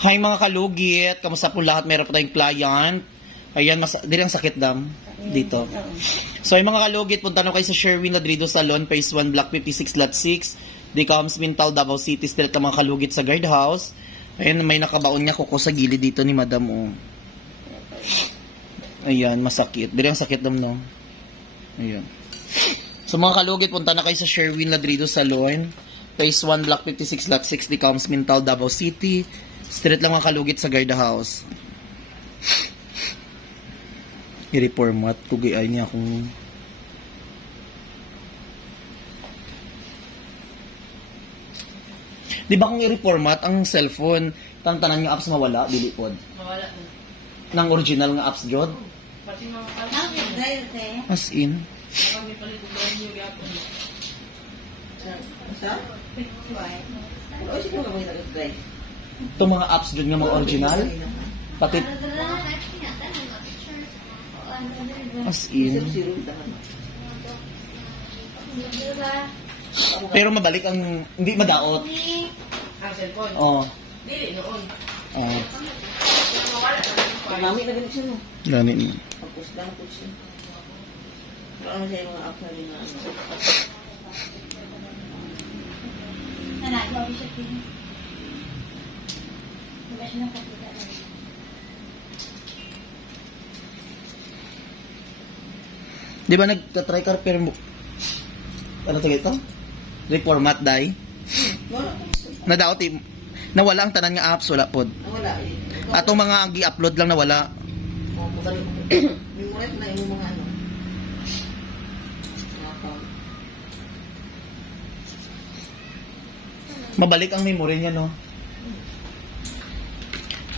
Hi mga kalugit, kamusta po lahat? Meron po tayong client. Ayan, dili ang sakit dam dito. So ay mga kalugit, punta na kayo sa Sherwin Ladrido Salon, Phase 1, Block 56, Lot 6. Di Comes Mintal, Davao City. Street ng mga kalugit sa guardhouse. Ayan, may nakabaon niya kuko sa gilid dito ni Madam. Oh. Ayan, masakit. Dili ang sakit dam, no? Ayan. So mga kalugit, punta na kayo sa Sherwin Ladrido Salon, Phase 1, Block 56, Lot 6, Di Comes Mintal, Davao City. Street lang mga kalugit sa guardhouse. I-reformat. Kugiay niya kung... Di ba kung i-reformat ang cellphone, tanan nga apps mawala, dili pod? Mawala. Nang original nga apps, Jod? As in? Itong mga apps dun nga mga original? Pati... As in. Pero mabalik ang... Hindi madaot. Ang cellphone? Oo. Dili, noon. Oo. Mami na ganit siya, no? Ganit mo. Pagpus lang po siya. Ano siya yung mga apps na rin na ano? Anak, bago siya din. Wala siya ng kapita na rin. Di ba nagka-try ka pero... Ano tawag ito? Reformat die? Wala po siya. Nadaot eh. Nawala ang tanan nga apps, wala pod. Wala eh. Atong mga gi-upload lang nawala. Memorize na yung mga ano. Mabalik ang memory niya, no?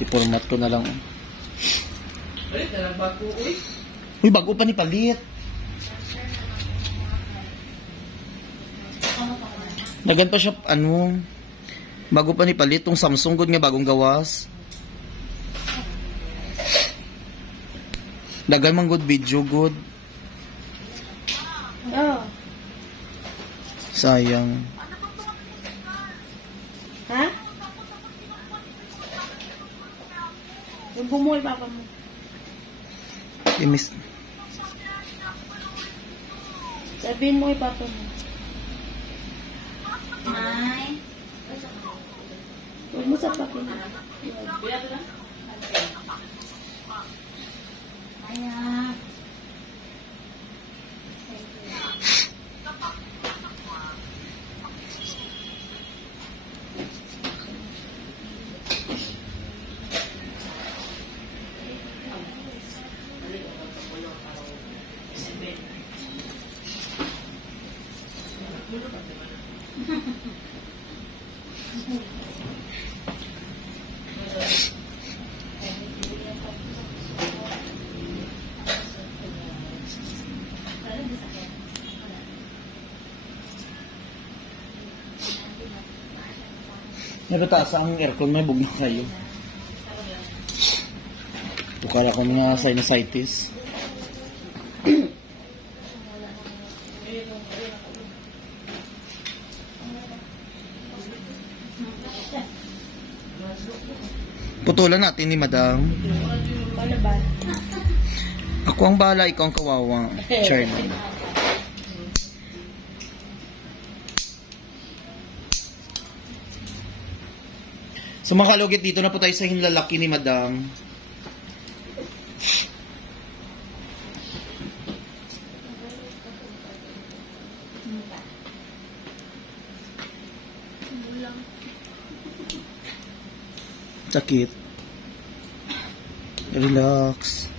I-format ko na lang. Ulit na lang bago, uy. Uy, bago pa ni palit. Dagan pa siya, ano, bago pa ni palit, tong Samsung good nga bagong gawas. Dagan man good video, good. Oh. Sayang. Ha? Yung bumuhay papa mo. I-miss. Sabihin mo kay papa mo. Ay. Huwag mo sa pakin. Ayan. Nabataas ang aircon, may bugno kayo. Tukala ko mga sinusitis. Putulan natin ni Madam. Paano ba? Ako ang bahala, ikaw ang kawawa. Charlie. So mga kalugit, dito na po tayo sa hinlalaki ni Madam. Sakit. Relax.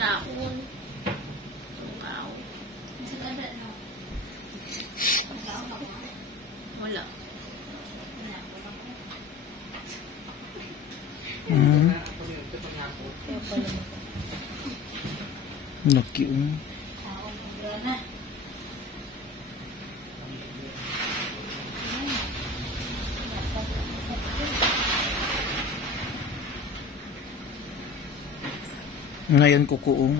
Kaon. Wow. Wala. Laki. Ngayon kukuong.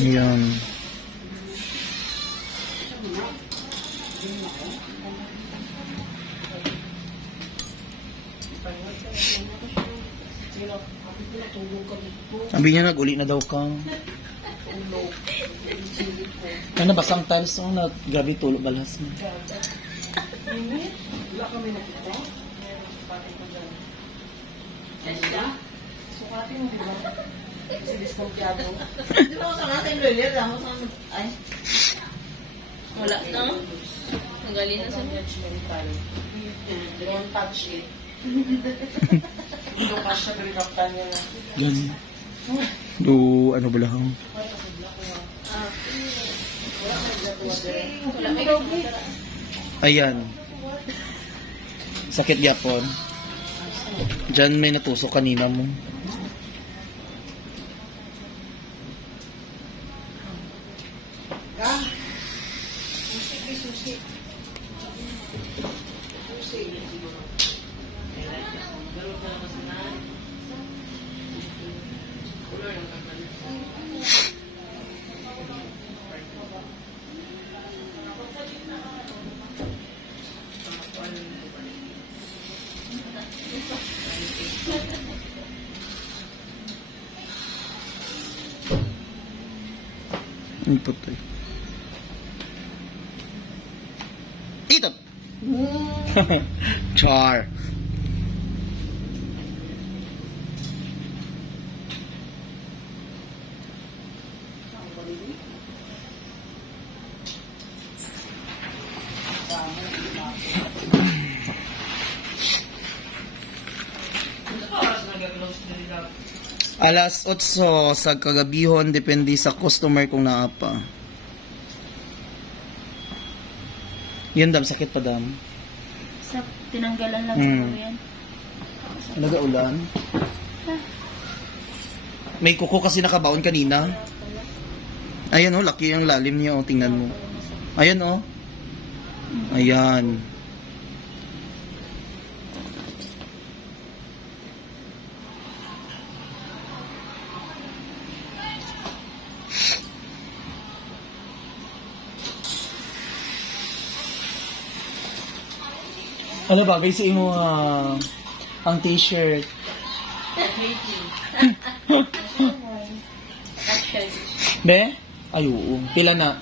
Ayan. Sabi niya nag-uli na daw ka. Ano ba, ang tiles mo na grabe tulog balas mo. Wala kami nakita. Sukatin mo, di ba? Kasi diskompyado. Di ba ako sa natin, Lilian? Ay. Wala na. Ang galing na sa Judgmental. Don't touch it. Ito ka siya, pinakaptan niya na. Ganun. Do, ano ba lang? Wala may doggy. Ayan. Sakit yapon. Diyan may natusok kanina mo. Ah. Susi, susi. Susi. Ang putoy. Ito! Char. Alas 8 sa kagabihon, depende sa customer kung naapa. Yan dam, sakit pa dam. Sa tinanggalan lang siguro yan. Nagaulan. May kuko kasi nakabaon kanina. Ayan oh, laki ang lalim niya oh, tingnan mo. Ayan oh. Ayan. Ano ba, guys, mo ang t-shirt. Be? Ay, oo. Pila na?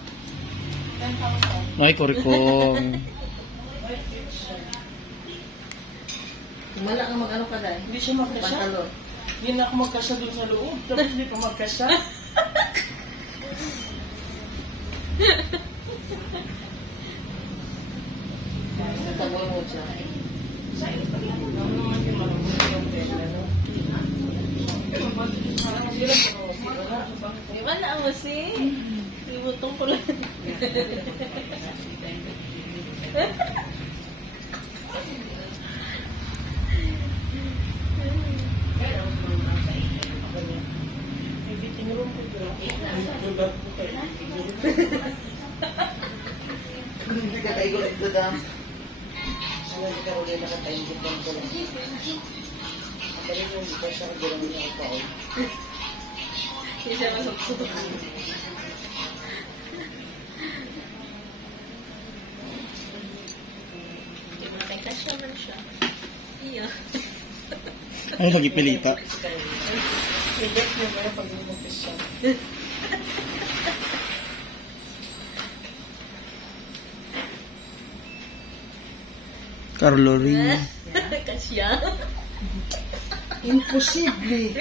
Ay, korikong. Wala nga mag-ano ka dahil. Hindi siya magkasya. Pantalon. Hindi na ako magkasya doon sa loob. Tapos hindi pa magkasya. Sa taboy mo siya. Wala mo si. Ibutong ko lang. Hindi ka tayo gulit ko dam. Sila hindi ka ulit nakatayin ko dam ko lang. Ang balik yung hindi ka siya kagalang niya ako pa. Hindi siya masukso. Hindi mo natin kasya man siya. Iya. Ay, lagi pilita. Sigat niya kaya pag magkasya. Carlo Ring. Kasya. Imposible.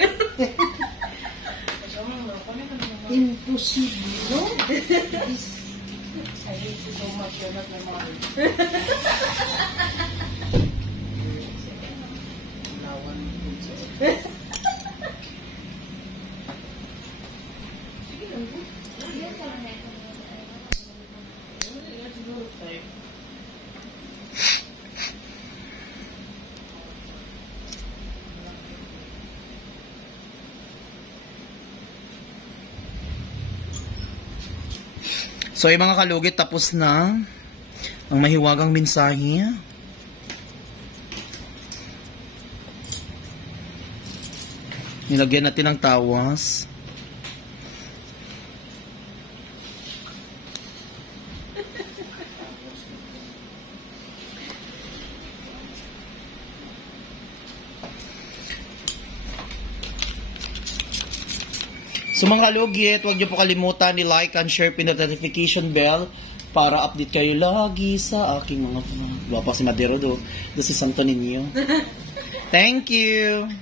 Imposible, no? I hate you so much. You're not my mother. Lawan ko siya. So, yung mga kalugit, tapos na ang mahiwagang mensahe. Nilagyan natin ng tawas. So mga kalugit, huwag niyo po kalimutan ni-like and share pin the notification bell para update kayo lagi sa aking mga vlog. Wala pa si Madero do. Doon si Santo Niño. Thank you!